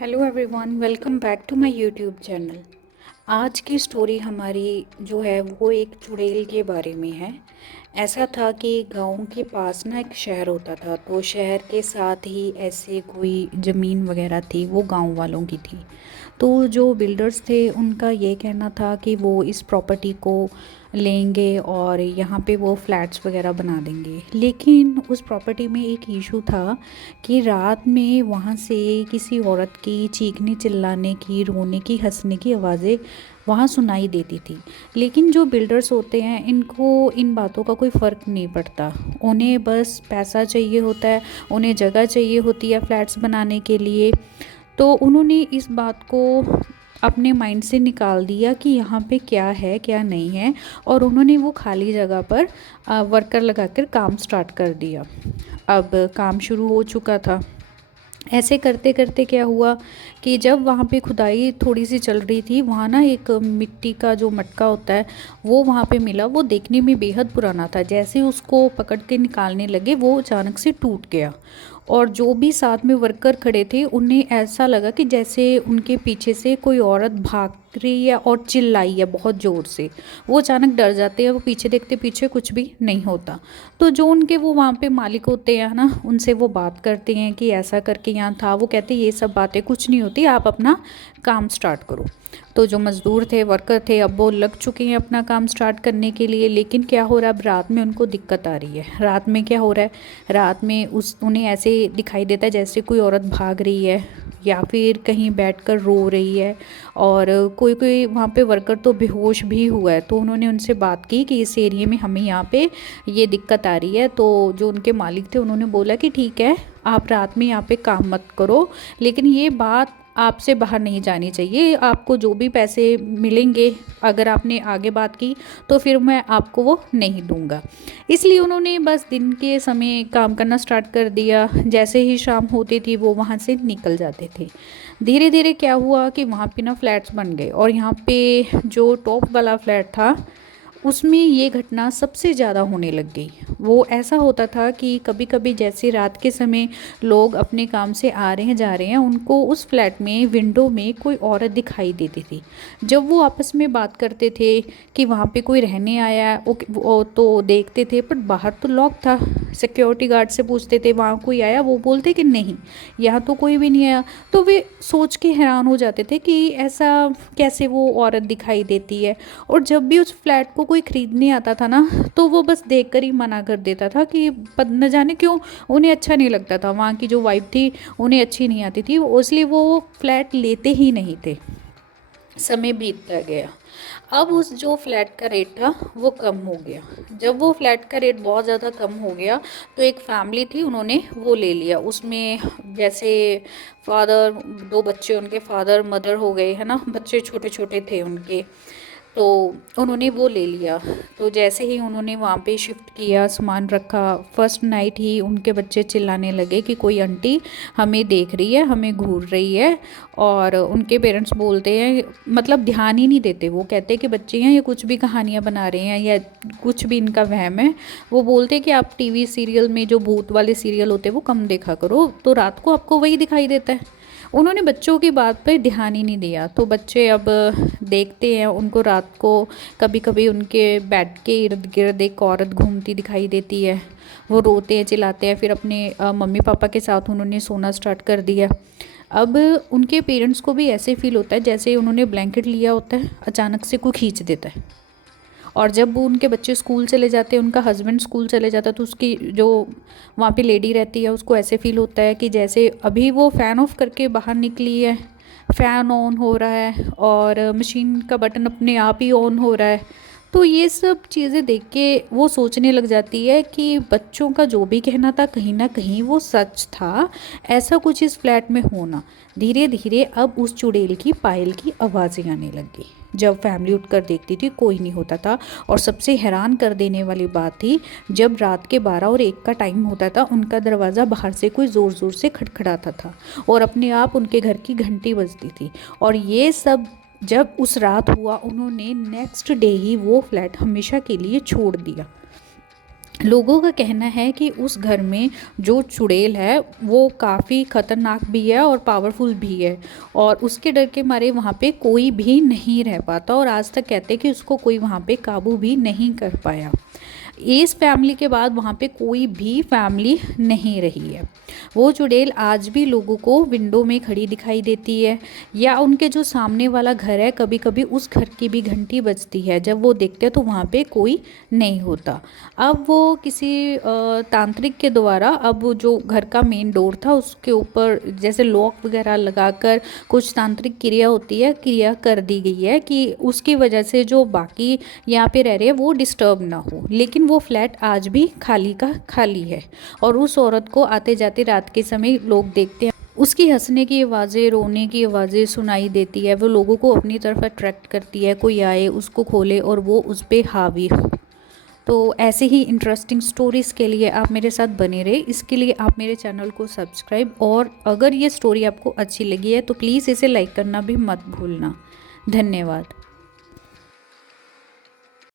Hello everyone, welcome back to my YouTube channel. आज की story हमारी जो है वो एक चुड़ैल के बारे में है। ऐसा था कि गांव के पास ना एक शहर होता था, तो शहर के साथ ही ऐसे कोई ज़मीन वगैरह थी, वो गांव वालों की थी। तो जो बिल्डर्स थे उनका ये कहना था कि वो इस प्रॉपर्टी को लेंगे और यहाँ पे वो फ्लैट्स वगैरह बना देंगे। लेकिन उस प्रॉपर्टी में एक इशू था कि रात में वहाँ से किसी औरत की चीखने चिल्लाने की, रोने की, हंसने की आवाज़ें वहाँ सुनाई देती थी। लेकिन जो बिल्डर्स होते हैं इनको इन बातों का कोई फ़र्क नहीं पड़ता। उन्हें बस पैसा चाहिए होता है, उन्हें जगह चाहिए होती है फ्लैट्स बनाने के लिए। तो उन्होंने इस बात को अपने माइंड से निकाल दिया कि यहाँ पे क्या है क्या नहीं है, और उन्होंने वो खाली जगह पर वर्कर लगाकर काम स्टार्ट कर दिया। अब काम शुरू हो चुका था। ऐसे करते करते क्या हुआ कि जब वहाँ पे खुदाई थोड़ी सी चल रही थी, वहाँ ना एक मिट्टी का जो मटका होता है वो वहाँ पे मिला। वो देखने में बेहद पुराना था। जैसे ही उसको पकड़ के निकालने लगे वो अचानक से टूट गया, और जो भी साथ में वर्कर खड़े थे उन्हें ऐसा लगा कि जैसे उनके पीछे से कोई औरत भाग रही है और चिल्लाई है बहुत ज़ोर से। वो अचानक डर जाते हैं, वो पीछे देखते, पीछे कुछ भी नहीं होता। तो जो उनके वो वहाँ पे मालिक होते हैं ना, उनसे वो बात करते हैं कि ऐसा करके यहाँ था। वो कहते हैं ये सब बातें कुछ नहीं होती, आप अपना काम स्टार्ट करो। तो जो मज़दूर थे, वर्कर थे, अब वो लग चुके हैं अपना काम स्टार्ट करने के लिए। लेकिन क्या हो रहा है, अब रात में उनको दिक्कत आ रही है। रात में क्या हो रहा है, रात में उन्हें ऐसे दिखाई देता है जैसे कोई औरत भाग रही है या फिर कहीं बैठकर रो रही है। और कोई कोई वहाँ पे वर्कर तो बेहोश भी हुआ है। तो उन्होंने उनसे बात की कि इस एरिया में हमें यहाँ पे ये दिक्कत आ रही है। तो जो उनके मालिक थे उन्होंने बोला कि ठीक है, आप रात में यहाँ पे काम मत करो, लेकिन ये बात आपसे बाहर नहीं जानी चाहिए। आपको जो भी पैसे मिलेंगे, अगर आपने आगे बात की तो फिर मैं आपको वो नहीं दूंगा। इसलिए उन्होंने बस दिन के समय काम करना स्टार्ट कर दिया। जैसे ही शाम होती थी वो वहाँ से निकल जाते थे। धीरे धीरे क्या हुआ कि वहाँ पे ना फ्लैट्स बन गए, और यहाँ पे जो टॉप वाला फ्लैट था उसमें ये घटना सबसे ज़्यादा होने लग गई। वो ऐसा होता था कि कभी कभी जैसे रात के समय लोग अपने काम से आ रहे हैं जा रहे हैं, उनको उस फ्लैट में विंडो में कोई औरत दिखाई देती थी। जब वो आपस में बात करते थे कि वहाँ पे कोई रहने आया है, वो तो देखते थे, पर बाहर तो लॉक था। सिक्योरिटी गार्ड से पूछते थे वहाँ कोई आया, वो बोलते कि नहीं, यहाँ तो कोई भी नहीं आया। तो वे सोच के हैरान हो जाते थे कि ऐसा कैसे वो औरत दिखाई देती है। और जब भी उस फ्लैट को कोई ख़रीदने आता था ना, तो वो बस देखकर ही मना कर देता था कि न जाने क्यों उन्हें अच्छा नहीं लगता था। वहाँ की जो वाइब थी उन्हें अच्छी नहीं आती थी, इसलिए वो फ्लैट लेते ही नहीं थे। समय बीतता गया। अब उस जो फ्लैट का रेट था वो कम हो गया। जब वो फ्लैट का रेट बहुत ज़्यादा कम हो गया तो एक फैमिली थी, उन्होंने वो ले लिया। उसमें जैसे फादर, दो बच्चे, उनके फादर मदर हो गए है ना, बच्चे छोटे छोटे थे उनके। तो उन्होंने वो ले लिया। तो जैसे ही उन्होंने वहाँ पे शिफ्ट किया, सामान रखा, फर्स्ट नाइट ही उनके बच्चे चिल्लाने लगे कि कोई आंटी हमें देख रही है, हमें घूर रही है। और उनके पेरेंट्स बोलते हैं, मतलब ध्यान ही नहीं देते। वो कहते हैं कि बच्चे हैं, ये कुछ भी कहानियाँ बना रहे हैं या कुछ भी इनका वहम है। वो बोलते हैं कि आप टीवी सीरियल में जो भूत वाले सीरियल होते हैं वो कम देखा करो, तो रात को आपको वही दिखाई देता है। उन्होंने बच्चों की बात पर ध्यान ही नहीं दिया। तो बच्चे अब देखते हैं, उनको रात को कभी कभी उनके बेड के इर्द गिर्द एक औरत घूमती दिखाई देती है। वो रोते हैं, चिल्लाते हैं। फिर अपने मम्मी पापा के साथ उन्होंने सोना स्टार्ट कर दिया। अब उनके पेरेंट्स को भी ऐसे फील होता है जैसे उन्होंने ब्लैंकेट लिया होता है, अचानक से कोई खींच देता है। और जब वो उनके बच्चे स्कूल चले जाते हैं, उनका हस्बैंड स्कूल चले जाता है, तो उसकी जो वहाँ पे लेडी रहती है उसको ऐसे फील होता है कि जैसे अभी वो फ़ैन ऑफ करके बाहर निकली है, फ़ैन ऑन हो रहा है और मशीन का बटन अपने आप ही ऑन हो रहा है। तो ये सब चीज़ें देख के वो सोचने लग जाती है कि बच्चों का जो भी कहना था कहीं ना कहीं वो सच था। ऐसा कुछ इस फ्लैट में होना। धीरे धीरे अब उस चुड़ैल की पायल की आवाज़ें आने लग गई। जब फैमिली उठकर देखती थी कोई नहीं होता था। और सबसे हैरान कर देने वाली बात थी, जब रात के 12 और 1 का टाइम होता था, उनका दरवाज़ा बाहर से कोई ज़ोर ज़ोर से खटखटाता था और अपने आप उनके घर की घंटी बजती थी। और ये सब जब उस रात हुआ, उन्होंने नेक्स्ट डे ही वो फ्लैट हमेशा के लिए छोड़ दिया। लोगों का कहना है कि उस घर में जो चुड़ैल है वो काफ़ी ख़तरनाक भी है और पावरफुल भी है, और उसके डर के मारे वहाँ पे कोई भी नहीं रह पाता, और आज तक कहते हैं कि उसको कोई वहाँ पे काबू भी नहीं कर पाया। इस फैमिली के बाद वहाँ पे कोई भी फैमिली नहीं रही है। वो चुड़ैल आज भी लोगों को विंडो में खड़ी दिखाई देती है, या उनके जो सामने वाला घर है कभी कभी उस घर की भी घंटी बजती है, जब वो देखते हैं तो वहाँ पे कोई नहीं होता। अब वो किसी तांत्रिक के द्वारा, अब वो जो घर का मेन डोर था उसके ऊपर जैसे लॉक वगैरह लगाकर कुछ तांत्रिक क्रिया होती है, क्रिया कर दी गई है कि उसकी वजह से जो बाकी यहाँ पे रह रहे हैं वो डिस्टर्ब ना हो। लेकिन वो फ्लैट आज भी खाली का खाली है, और उस औरत को आते जाते रात के समय लोग देखते हैं। उसकी हंसने की आवाज़ें, रोने की आवाज़ें सुनाई देती है, वो लोगों को अपनी तरफ अट्रैक्ट करती है, कोई आए उसको खोले और वो उस पर हावी हो। तो ऐसे ही इंटरेस्टिंग स्टोरीज़ के लिए आप मेरे साथ बने रहे, इसके लिए आप मेरे चैनल को सब्सक्राइब, और अगर ये स्टोरी आपको अच्छी लगी है तो प्लीज़ इसे लाइक करना भी मत भूलना। धन्यवाद।